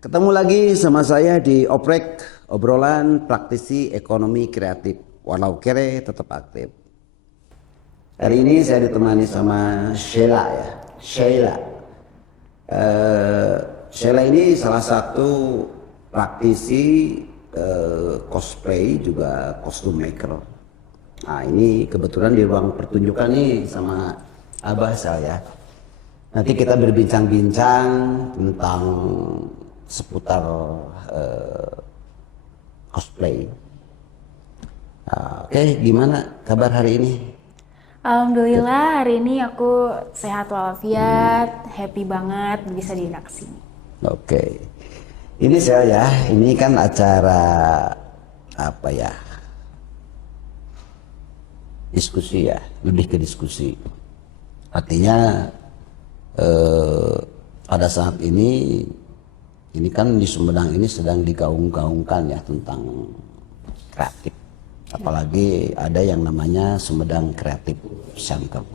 Ketemu lagi sama saya di Oprek, obrolan praktisi ekonomi kreatif. Walau kere tetap aktif. Hari ini saya ditemani sama Sheila ya. Sheila. Eh, Sheila ini salah satu praktisi cosplay juga costume maker. Nah ini kebetulan di ruang pertunjukan nih sama Abah saya. Nanti kita berbincang-bincang tentang seputar cosplay. Oke, gimana kabar hari ini? Alhamdulillah hari ini aku sehat walafiat, happy banget bisa diundang ke sini. Oke, ini saya ya, ini kan acara apa ya? Diskusi ya, lebih ke diskusi. Artinya pada saat ini kan di Sumedang ini sedang digaung-gaungkan ya tentang kreatif. Apalagi ada yang namanya Sumedang Creative Center.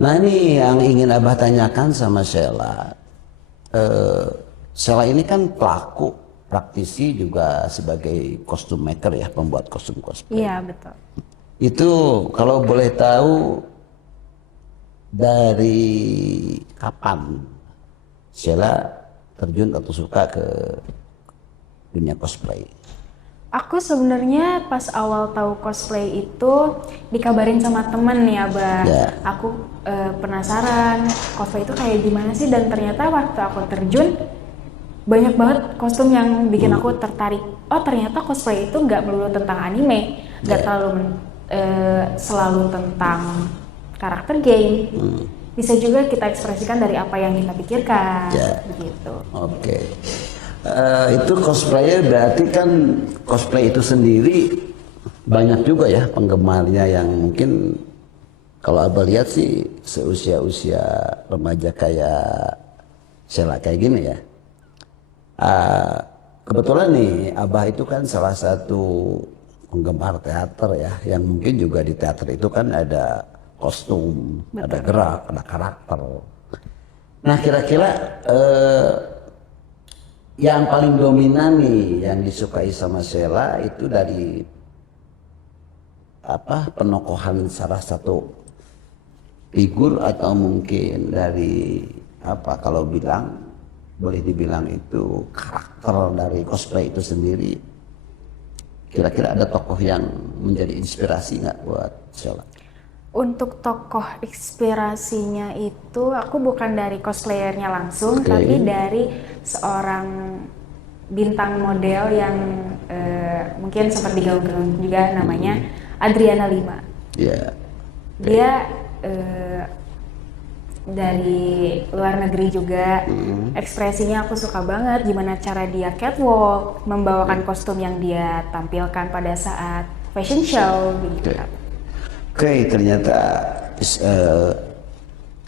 Nah ini yang ingin Abah tanyakan sama Sheila. Sheila ini kan pelaku, praktisi juga sebagai costume maker ya, pembuat kostum cosplay. Iya betul. Itu kalau boleh tahu dari kapan Sheila terjun atau suka ke dunia cosplay? Aku sebenarnya pas awal tahu cosplay itu dikabarin sama temen nih Abah. Ya. Aku penasaran cosplay itu kayak gimana sih, dan ternyata waktu aku terjun banyak banget kostum yang bikin aku tertarik. Oh ternyata cosplay itu nggak melulu tentang anime, nggak selalu tentang karakter game. Bisa juga kita ekspresikan dari apa yang kita pikirkan, begitu. Oke. Itu cosplayer berarti kan cosplay itu sendiri banyak juga ya penggemarnya yang mungkin kalau Abah lihat sih seusia-usia remaja kayak Sheila kayak gini ya. Kebetulan nih Abah itu kan salah satu penggemar teater ya, yang mungkin juga di teater itu kan ada kostum, ada gerak, ada karakter. Nah kira-kira yang paling dominan nih yang disukai sama Sheila itu dari apa, penokohan salah satu figur atau mungkin dari apa, kalau bilang boleh dibilang itu karakter dari cosplay itu sendiri. Kira-kira ada tokoh yang menjadi inspirasi nggak buat Sheila? Untuk tokoh inspirasinya itu aku bukan dari cosplayernya langsung, Oke. tapi dari seorang bintang model yang mungkin sempat digaung-gaung juga, namanya Adriana Lima. Ya. Dia dari luar negeri juga. Ekspresinya aku suka banget, gimana cara dia catwalk, membawakan kostum yang dia tampilkan pada saat fashion show gitu. Oke, ternyata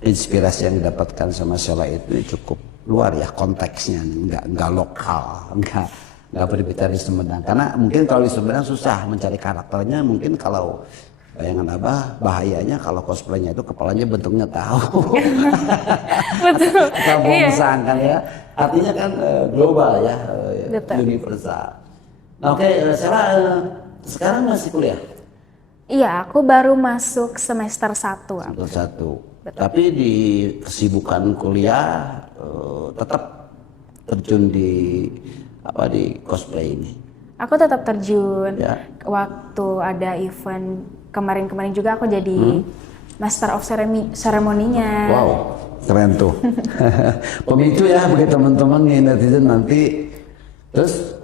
inspirasi yang didapatkan sama Sheila itu cukup luar ya konteksnya, nggak lokal, nggak berbicara di Sumedang. Karena mungkin kalau di Sumedang susah mencari karakternya. Mungkin kalau bayangan Abah bahayanya kalau cosplaynya itu kepalanya bentuknya tahu. Betul. Kamu kan ya. Artinya kan global ya, Betul. universal. Nah, oke, Sheila sekarang masih kuliah? Iya, aku baru masuk semester 1. Semester 1. Tapi di kesibukan kuliah tetap terjun di apa, di cosplay ini. Aku tetap terjun. Ya. Waktu ada event kemarin-kemarin juga aku jadi Master of Ceremony-nya. Wow, keren tuh. Pemicu ya bagi teman-teman nih netizen nanti. Terus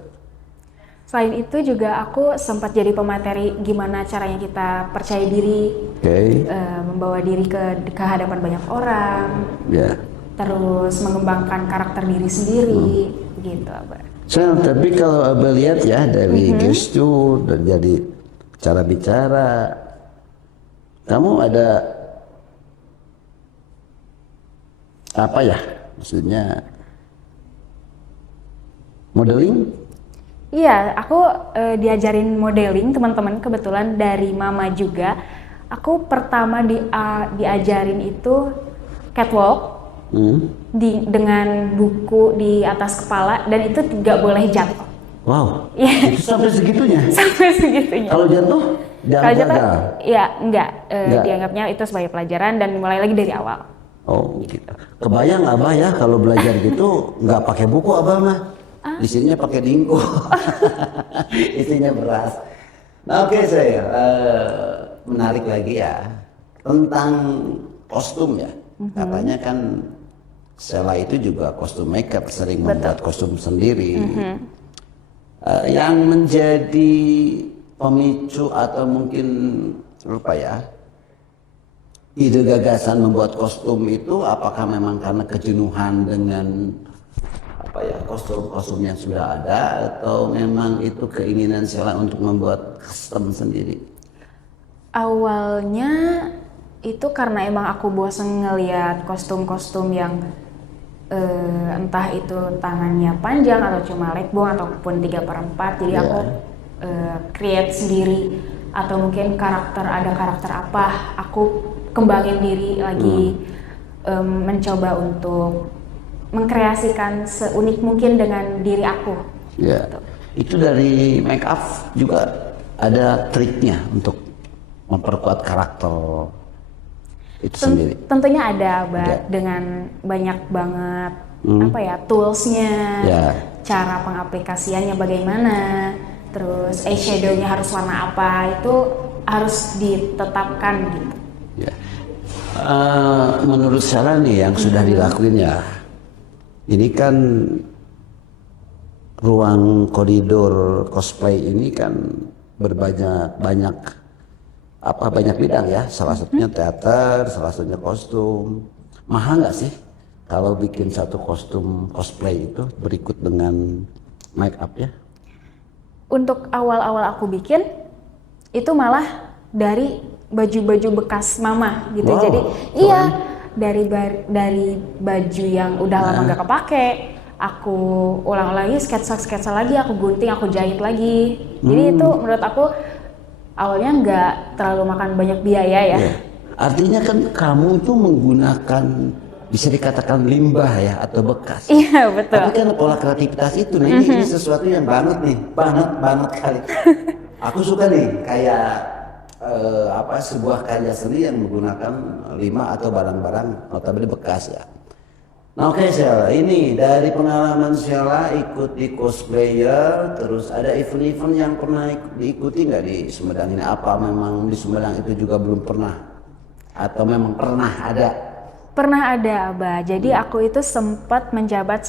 Selain itu juga aku sempat jadi pemateri gimana caranya kita percaya diri, membawa diri ke hadapan banyak orang, terus mengembangkan karakter diri sendiri, begitu Abah. Tapi kalau Abah lihat ya dari gestur dan jadi cara bicara, kamu ada apa ya, maksudnya modeling? Iya, aku diajarin modeling teman-teman, kebetulan dari mama juga. Aku pertama diajarin itu catwalk, dengan buku di atas kepala dan itu tidak boleh jatuh. Wow, itu sampai segitunya? Sampai segitunya. Kalau jatuh, kalau jatuh, ya enggak. Dianggapnya itu sebagai pelajaran dan mulai lagi dari awal. Oh gitu. Kebayang Abah ya kalau belajar gitu nggak pakai buku Abah mah. Isinya pakai dingko. Isinya beras. Nah, oke saya menarik lagi ya tentang kostum ya. Katanya kan Sheila itu juga kostum makeup, sering membuat kostum sendiri. Yang menjadi pemicu atau mungkin apa ya, ide gagasan membuat kostum itu apakah memang karena kejenuhan dengan apa ya kostum-kostum yang sudah ada atau memang itu keinginan Sheila untuk membuat custom sendiri? Awalnya itu karena emang aku bosen ngeliat kostum-kostum yang entah itu tangannya panjang atau cuma leg bone ataupun 3/4, jadi aku create sendiri atau mungkin ada karakter apa aku kembangin diri lagi, mencoba untuk mengkreasikan seunik mungkin dengan diri aku. Gitu. Itu dari make up juga ada triknya untuk memperkuat karakter itu sendiri. Tentunya ada, dengan banyak banget apa ya toolsnya, cara pengaplikasiannya bagaimana, terus eyeshadow-nya harus warna apa, itu harus ditetapkan gitu. Menurut Sheila nih yang sudah dilakuin ya, ini kan ruang koridor cosplay ini kan banyak bidang ya, salah satunya teater, salah satunya kostum. Mahal nggak sih kalau bikin satu kostum cosplay itu berikut dengan make up ya? Untuk awal-awal aku bikin itu malah dari baju-baju bekas mama gitu. Wow, jadi iya dari baju yang udah lama gak kepake, aku ulang lagi, sketsa lagi, aku gunting, aku jahit lagi. Jadi itu menurut aku awalnya nggak terlalu makan banyak biaya ya. Artinya kan kamu itu menggunakan bisa dikatakan limbah ya atau bekas. Iya betul. Tapi kan pola kreativitas itu, nah ini sesuatu yang banget kali. Aku suka nih kayak sebuah karya seni yang menggunakan limbah atau barang-barang notabene bekas ya. Nah oke Sheila, ini dari pengalaman Sheila ikut di cosplayer, terus ada event-event yang pernah diikuti nggak di Sumedang ini? Apa memang di Sumedang itu juga belum pernah? Atau memang pernah ada? Pernah ada Abah, jadi aku itu sempat menjabat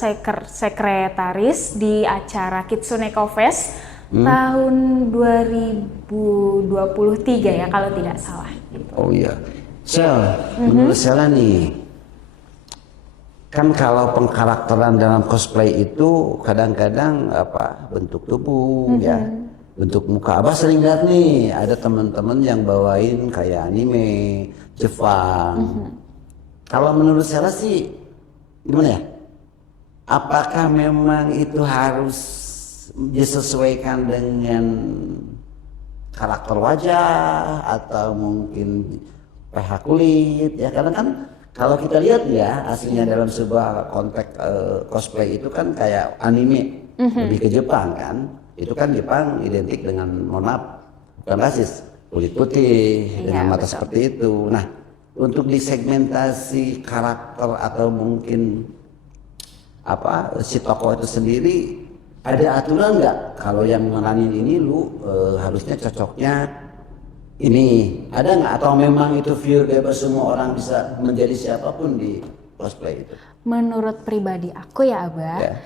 sekretaris di acara Kitsuneko Fest tahun 2023 ya kalau tidak salah. Oh iya, Sheila, menurut Sheila nih, kan kalau pengkarakteran dalam cosplay itu kadang-kadang bentuk tubuh ya, bentuk muka. Abah sering lihat nih ada teman-teman yang bawain kayak anime Jepang. Kalau menurut saya sih gimana ya? Apakah memang itu harus disesuaikan dengan karakter wajah atau mungkin pH kulit ya? Karena kan kalau kita lihat ya aslinya dalam sebuah konteks cosplay itu kan kayak anime, lebih ke Jepang kan. Itu kan Jepang identik dengan, mohon maaf, bukan rasis, kulit putih dengan mata seperti itu. Nah, untuk disegmentasi karakter atau mungkin si tokoh itu sendiri ada aturan nggak? Kalau yang meranin ini harusnya cocoknya ini ada nggak, atau memang itu view bebas, semua orang bisa menjadi siapapun di cosplay itu? Menurut pribadi aku ya Abah,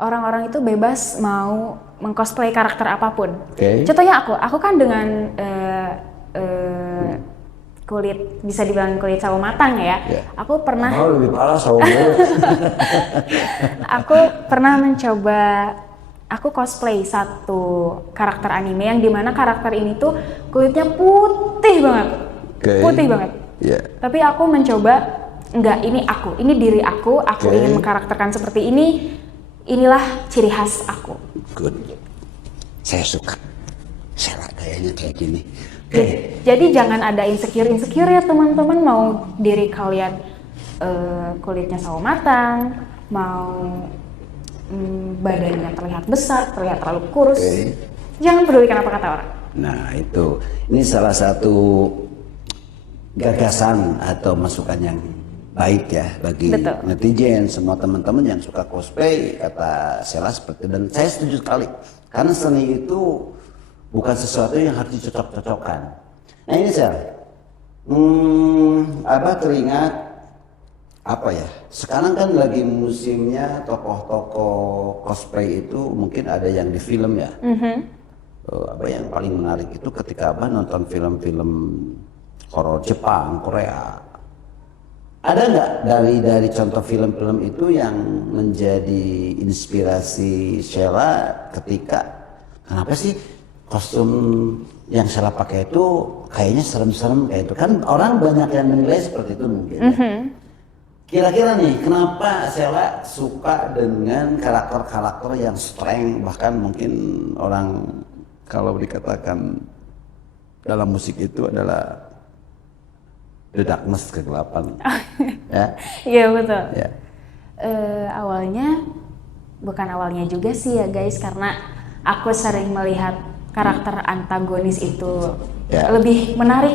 orang-orang itu bebas mau mengcosplay karakter apapun. Contohnya aku kan dengan kulit, bisa dibilang kulit sawo matang ya. Aku pernah lebih parah sawo. Aku pernah mencoba aku cosplay satu karakter anime yang dimana karakter ini tuh kulitnya putih banget, putih banget. Tapi aku mencoba, ini diri aku ingin mengkarakterkan seperti ini, inilah ciri khas aku. Good, saya suka. Sheila kayaknya kayak gini. Jadi jangan ada insecure ya teman-teman, mau diri kalian kulitnya sawo matang, mau badannya terlihat besar, terlihat terlalu kurus. Jangan pedulikan apa kata orang. Nah itu, ini salah satu gagasan atau masukan yang baik ya bagi netizen, semua teman-teman yang suka cosplay. Kata Sheila seperti, dan saya setuju sekali, karena seni itu bukan sesuatu yang harus dicocok-cocokkan. Nah ini Sheila, Abah teringat apa ya, sekarang kan lagi musimnya tokoh-tokoh cosplay itu, mungkin ada yang di film ya. Abah yang paling menarik itu ketika Abah nonton film-film horor Jepang, Korea. Ada nggak dari contoh film-film itu yang menjadi inspirasi Sheila ketika, kenapa sih kostum yang Sheila pakai itu kayaknya serem-serem kayak itu? Kan orang banyak yang menilai seperti itu mungkin. Kira-kira nih, kenapa Sheila suka dengan karakter-karakter yang strength, bahkan mungkin orang kalau dikatakan dalam musik itu adalah the darkness, kegelapan. Ya. Iya betul. Ya. Bukan awalnya juga sih ya guys, karena aku sering melihat karakter antagonis itu lebih menarik.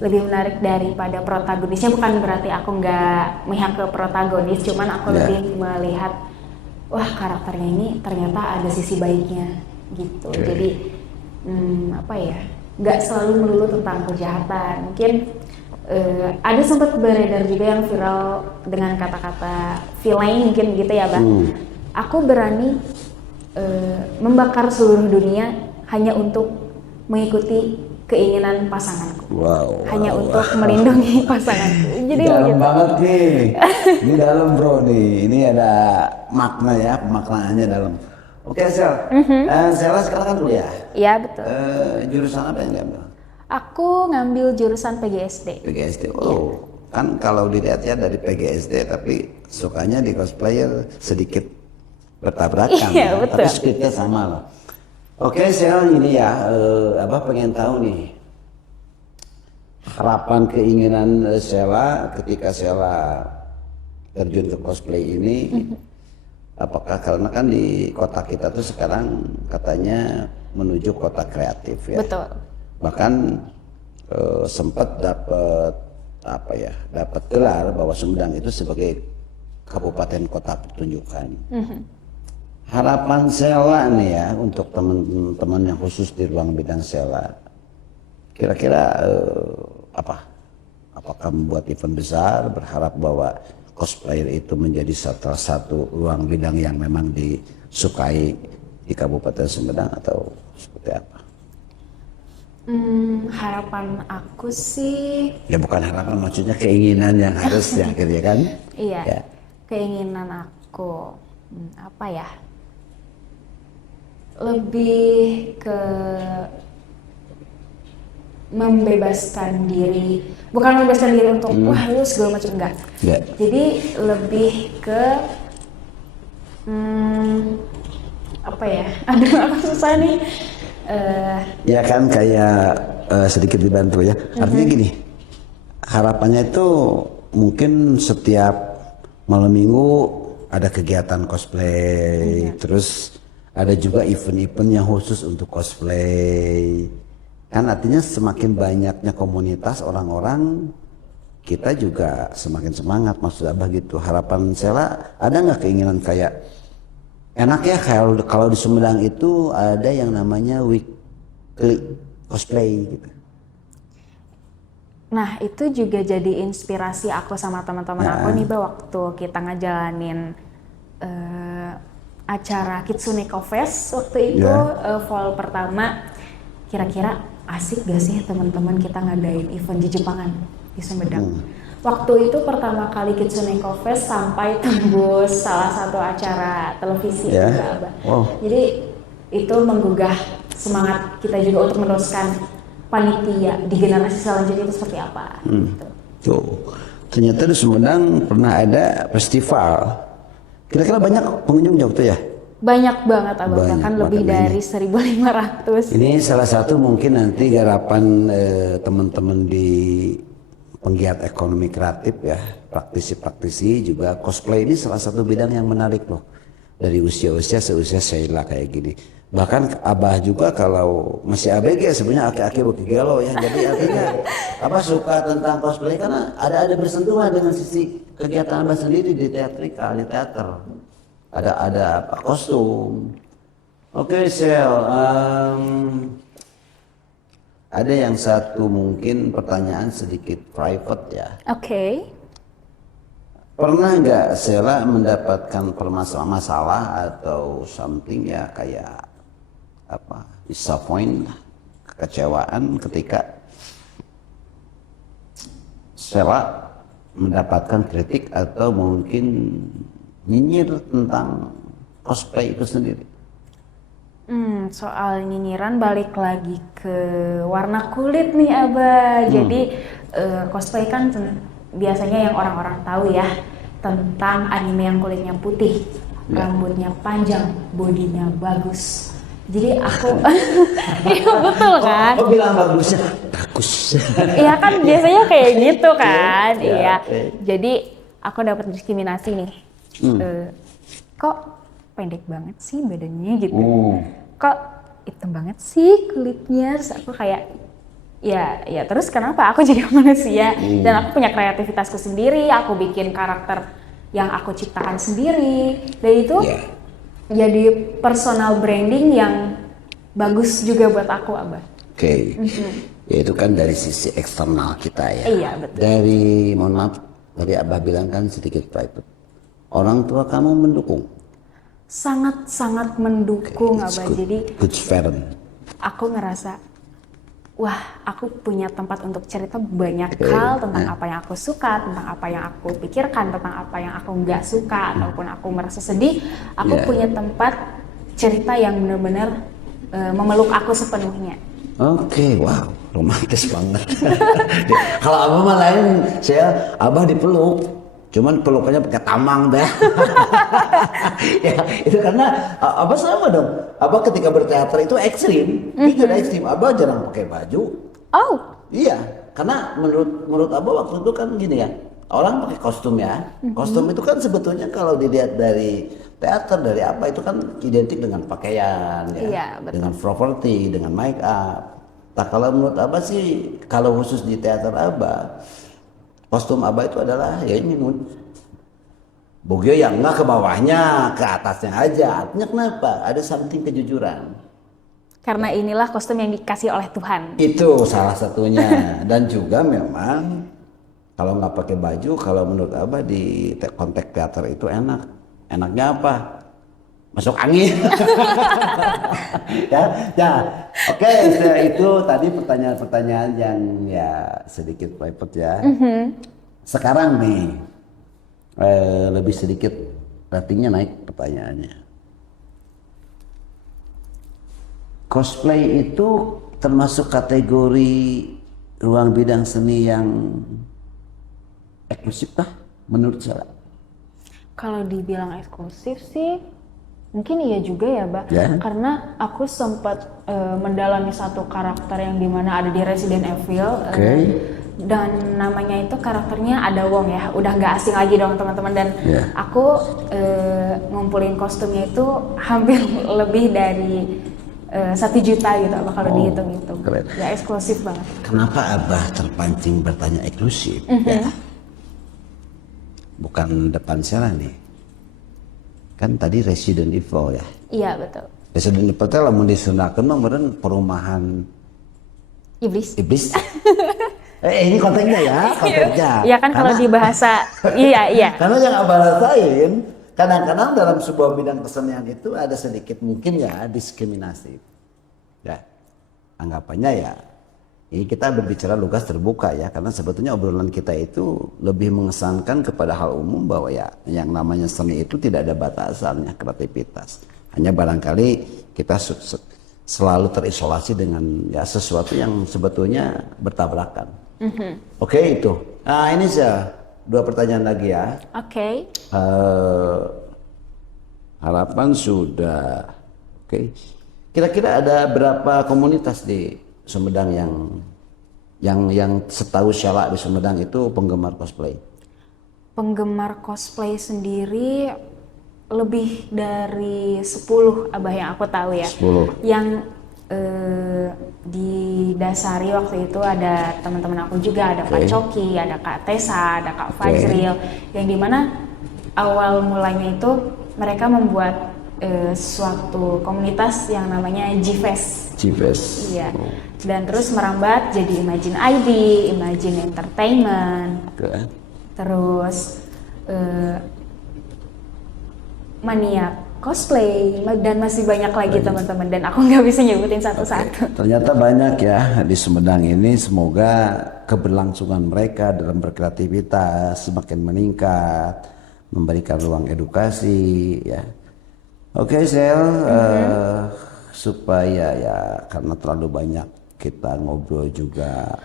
Lebih menarik daripada protagonisnya. Bukan berarti aku nggak melihat ke protagonis, cuman aku lebih melihat, wah karakternya ini ternyata ada sisi baiknya gitu. Jadi nggak selalu melulu tentang kejahatan. Mungkin ada sempat beredar juga yang viral dengan kata-kata villain mungkin gitu ya Bang. Aku berani membakar seluruh dunia hanya untuk mengikuti keinginan pasanganku. Hanya untuk melindungi pasanganku. Jadi dalam begitu. banget nih. Ini dalam bro nih. Ini ada makna ya, pemaknaannya dalam. Oke Sheila. Sheila sekarang kan kuliah. Iya betul. Jurusan apa yang diambil? Aku ngambil jurusan PGSD. PGSD. Kan kalau dilihat ya dari PGSD, tapi sukanya di cosplayer sedikit bertabrakan. Iya, betul. Tapi skripnya sama lah. Oke, Sheila ini ya, Abah pengen tahu nih harapan keinginan Sheila ketika Sheila terjun ke cosplay ini. Apakah karena kan di kota kita tuh sekarang katanya menuju kota kreatif ya. Betul. Bahkan sempat dapat dapat gelar bahwa Sumedang itu sebagai kabupaten kota pertunjukan. Harapan Sheila nih ya untuk teman-teman yang khusus di ruang bidang Sheila, kira-kira apakah membuat event besar, berharap bahwa cosplayer itu menjadi salah satu ruang bidang yang memang disukai di Kabupaten Sumedang, atau seperti apa? Harapan aku sih, ya bukan harapan, maksudnya keinginan yang harus ya akhirnya kan. Iya ya. Keinginan aku lebih ke membebaskan diri, bukan membebaskan diri untuk wah lu segala macam, enggak. Jadi lebih ke aduh apa susah nih. Ya kan kayak sedikit dibantu ya. Artinya gini, harapannya itu mungkin setiap malam minggu ada kegiatan cosplay, terus ada juga event-event yang khusus untuk cosplay. Kan artinya semakin banyaknya komunitas orang-orang, kita juga semakin semangat, maksud Abah gitu. Harapan Sheila, ada nggak keinginan kayak enak ya kalau di Sumedang itu ada yang namanya weekly cosplay gitu. Nah itu juga jadi inspirasi aku sama teman-teman aku nih waktu kita ngejalanin acara Kitsune Fest waktu itu fall pertama. Kira-kira asik gak sih teman-teman kita ngadain event di Jepangan di Sumedang. Waktu itu pertama kali Kitsune Fest sampai tembus salah satu acara televisi juga, Abah. Jadi itu menggugah semangat kita juga untuk meneruskan panitia di generasi selanjutnya itu seperti apa. Tuh, ternyata di Sumedang pernah ada festival. Kira-kira banyak pengunjung waktu ya? Banyak banget Abah, bahkan lebih dari 1.500. Ini salah satu mungkin nanti garapan teman-teman di penggiat ekonomi kreatif ya, praktisi-praktisi juga cosplay ini salah satu bidang yang menarik loh. Dari usia-usia seusia Sheila kayak gini. Bahkan Abah juga kalau masih ABG sebenarnya aki-aki bagi galau ya. Jadi artinya Abah suka tentang cosplay karena ada bersentuhan dengan sisi kegiatan Abah sendiri di teatrikal, di teater. Ada apa, kostum. Oke, Shel. Ada yang satu mungkin pertanyaan sedikit private ya. Oke. Pernah nggak Sheila mendapatkan masalah atau something ya kayak apa, disappoint, kekecewaan ketika Sheila mendapatkan kritik atau mungkin nyinyir tentang cosplay itu sendiri? Soal nyinyiran balik lagi ke warna kulit nih Abah. Jadi cosplay kan biasanya yang orang-orang tahu ya tentang anime yang kulitnya putih, rambutnya panjang, bodinya bagus. Jadi aku, iya betul kan? Oh bilang bagusnya, bagus. Iya kan biasanya kayak gitu kan, Ya, iya. oke. Jadi aku dapat diskriminasi nih. Kok pendek banget sih badannya gitu? Kok hitam banget sih kulitnya? Terus aku kayak ya terus kenapa aku jadi manusia dan aku punya kreativitasku sendiri, aku bikin karakter yang aku ciptakan sendiri dan itu jadi personal branding yang bagus juga buat aku, Abah. Oke. Ya itu kan dari sisi eksternal kita ya. Iya, betul. Dari, mohon maaf, tadi Abah bilang kan sedikit private. Orang tua kamu mendukung? Sangat-sangat mendukung, It's Abah. good. Jadi Good parent. aku ngerasa wah, aku punya tempat untuk cerita banyak hal tentang apa yang aku suka, tentang apa yang aku pikirkan, tentang apa yang aku nggak suka, ataupun aku merasa sedih. Aku punya tempat cerita yang benar-benar memeluk aku sepenuhnya. Oke, wow, romantis banget. Kalau Abah mah lain, Abah dipeluk. Cuman pelukannya pakai tamang deh. Ya, itu karena Abah sama dong. Abah ketika berteater itu ekstrim, figure ekstrim. Abah jarang pakai baju. Oh, Iya, karena menurut Abah waktu itu kan gini ya. Orang pakai kostum ya. Kostum itu kan sebetulnya kalau dilihat dari teater, dari apa itu kan identik dengan pakaian ya. Iya, betul. Dengan properti, dengan make up. Nah, kalau menurut Abah sih, kalau khusus di teater Abah, kostum Abah itu adalah ya ini Bogyo yang enggak ke bawahnya, ke atasnya aja. Artinya kenapa? Ada something kejujuran. karena inilah kostum yang dikasih oleh Tuhan. Itu salah satunya. Dan juga memang kalau nggak pakai baju, kalau menurut Abah di konteks teater itu enak. Enaknya apa? Masuk angin. ya. Oke, itu tadi pertanyaan-pertanyaan yang ya sedikit private ya. Sekarang nih lebih sedikit ratingnya naik pertanyaannya. Cosplay itu termasuk kategori ruang bidang seni yang eksklusif kah menurut saya? Kalau dibilang eksklusif sih, mungkin iya juga ya, Mbak. Karena aku sempat mendalami satu karakter yang dimana ada di Resident Evil. Dan namanya itu karakternya Ada Wong ya, udah nggak asing lagi dong teman-teman. Dan aku ngumpulin kostumnya itu hampir lebih dari 1 juta gitu, Abah, kalau dihitung-hitung. Ya eksklusif banget. Kenapa Abah terpancing bertanya eksklusif? Ya. Bukan depan Sheila nih. Kan tadi Resident Evil ya. Iya betul. Resident Evil itu lamun disunahkeun mah meureun perumahan Iblis. Ini konteksnya ya, konteksnya. Iya kan kalau di bahasa iya. Karena yang Abah rasain, kadang-kadang dalam sebuah bidang kesenian itu ada sedikit mungkin ya diskriminasi. Ya, anggapannya ya, ini kita berbicara lugas terbuka ya, karena sebetulnya obrolan kita itu lebih mengesankan kepada hal umum bahwa ya yang namanya seni itu tidak ada batasannya, kreativitas. Hanya barangkali kita selalu terisolasi dengan ya sesuatu yang sebetulnya bertabrakan. Oke, itu. Nah ini saya 2 pertanyaan lagi ya. Oke. Harapan sudah. Oke. Kira-kira ada berapa komunitas di Sumedang yang Yang setahu Sheila di Sumedang itu penggemar cosplay. Penggemar cosplay sendiri lebih dari 10 Abah yang aku tahu ya. 10. Yang didasari waktu itu ada teman-teman aku juga, ada Pak Coki, ada Kak Tessa, ada Kak Fajril, yang dimana awal mulanya itu mereka membuat suatu komunitas yang namanya G-Fest. G-Fest. Iya. Dan terus merambat jadi Imagine ID, Imagine Entertainment. Terus Mania Cosplay dan masih banyak lagi teman-teman, dan aku nggak bisa nyebutin satu-satu. Ternyata banyak ya di Sumedang ini. Semoga keberlangsungan mereka dalam berkreativitas semakin meningkat, memberikan ruang edukasi ya. Oke, Sel, supaya ya karena terlalu banyak kita ngobrol juga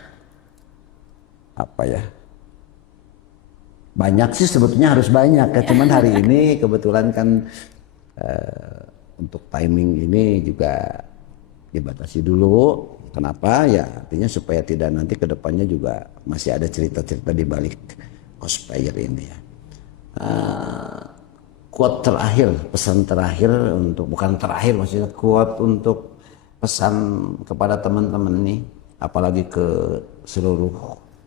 apa ya, banyak sih sebetulnya harus banyak ya, cuman hari ini kebetulan kan untuk timing ini juga dibatasi dulu. Kenapa ya, artinya supaya tidak nanti kedepannya juga masih ada cerita-cerita di balik cosplayer ini ya. Quote terakhir, pesan terakhir untuk, bukan terakhir maksudnya, quote untuk pesan kepada teman-teman ini, apalagi ke seluruh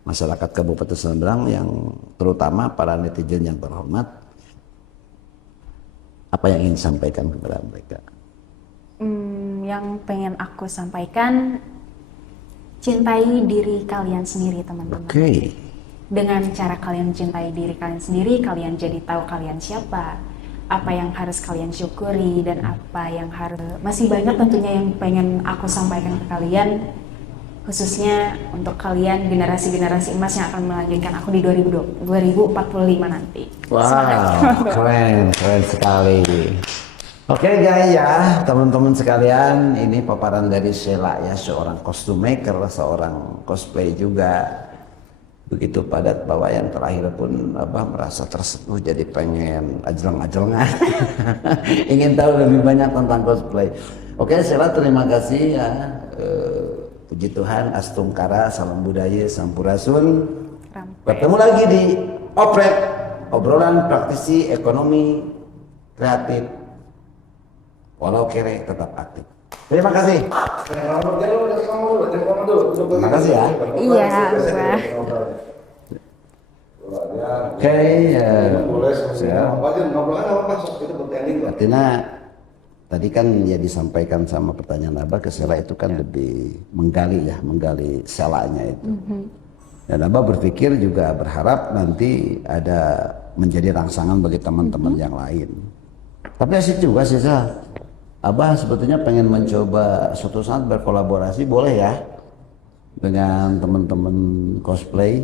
masyarakat Kabupaten Sumedang, yang terutama para netizen yang terhormat, apa yang ingin disampaikan kepada mereka? Yang pengen aku sampaikan, cintai diri kalian sendiri, teman-teman. Oke. Dengan cara kalian mencintai diri kalian sendiri, kalian jadi tahu kalian siapa, apa yang harus kalian syukuri, dan apa yang harus... Masih banyak tentunya yang pengen aku sampaikan ke kalian, khususnya untuk kalian generasi-generasi emas yang akan melanjutkan aku di 2045 nanti. Wow, keren sekali. Oke guys ya, teman-teman sekalian, ini paparan dari Sheila ya, seorang costume maker, seorang cosplay juga. Begitu padat bahwa yang terakhir pun Abah merasa tersentuh, jadi pengen ajleng-ajlengan. Ingin tahu lebih banyak tentang cosplay. Oke, Sheila, terima kasih ya. Puji Tuhan, Astungkara, salam budaya, sampurasun. Bertemu lagi di Oprek, obrolan praktisi ekonomi kreatif. Walau kere tetap aktif. Terima kasih. Terima kasih ya. Iya, Pak. Oke, artinya tadi kan ya disampaikan sama pertanyaan Abah ke Sheila itu kan lebih menggali Sheilanya itu. Dan Abah berpikir juga berharap nanti ada menjadi rangsangan bagi teman-teman yang lain. Tapi asik juga sih, Abah sebetulnya pengen mencoba suatu saat berkolaborasi, boleh ya, dengan teman-teman cosplay,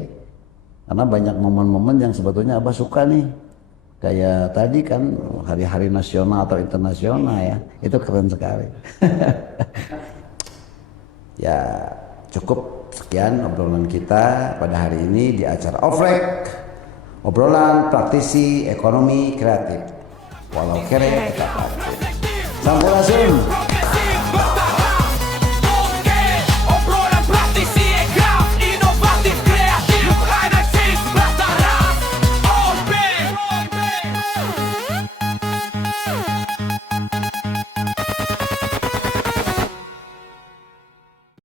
karena banyak momen-momen yang sebetulnya Abah suka nih, kayak tadi kan hari-hari nasional atau internasional ya, itu keren sekali. Ya cukup sekian obrolan kita pada hari ini di acara Oprek, obrolan praktisi ekonomi kreatif. Walau kere tetap aktif. Sampurasun.